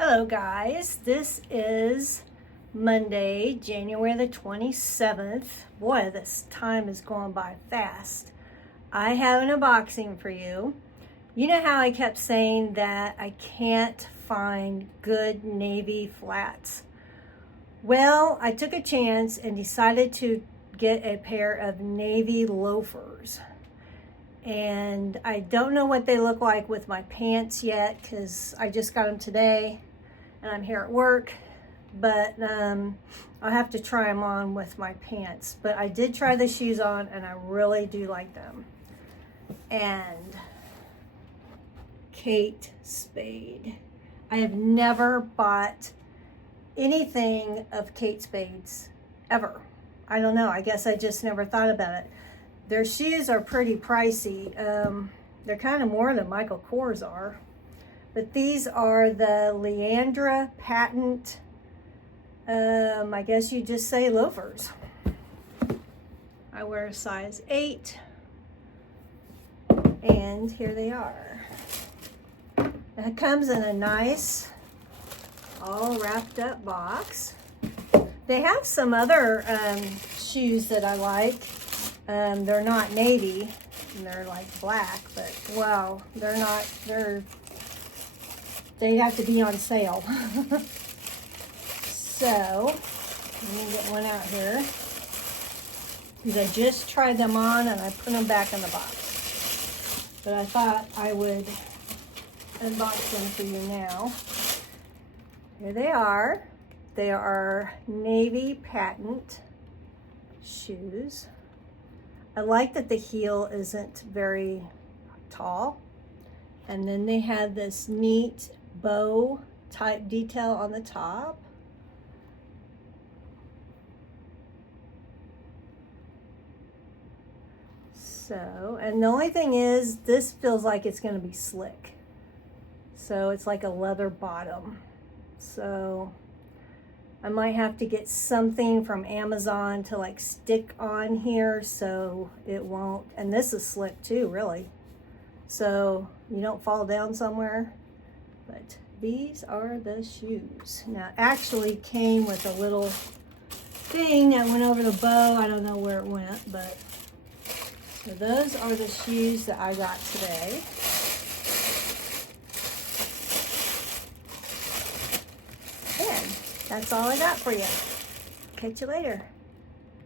Hello guys, this is Monday, January the 27th. Boy, this time is going by fast. I have an unboxing for you. You know how I kept saying that I can't find good navy flats? Well, I took a chance and decided to get a pair of navy loafers. And I don't know what they look like with my pants yet because I just got them today and I'm here at work, but I'll have to try them on with my pants. But I did try the shoes on and I really do like them. And Kate Spade. I have never bought anything of Kate Spade's ever. I don't know, I guess I just never thought about it. Their shoes are pretty pricey. They're kind of more than Michael Kors are. But these are the Leandra patent, I guess you just say loafers. I wear a size 8. And here they are. It comes in a nice, all wrapped up box. They have some other shoes that I like. They're not navy, and they're like black, but wow, they have to be on sale. So, let me get one out here. Because I just tried them on and I put them back in the box. But I thought I would unbox them for you now. Here they are. They are navy patent shoes. I like that the heel isn't very tall. And then they have this neat bow type detail on the top. So, and the only thing is, this feels like it's going to be slick. So it's like a leather bottom. So I might have to get something from Amazon to like stick on here so it won't, and this is slick too, really. So you don't fall down somewhere. But these are the shoes. Now, actually came with a little thing that went over the bow. I don't know where it went, but so those are the shoes that I got today. And that's all I got for you. Catch you later.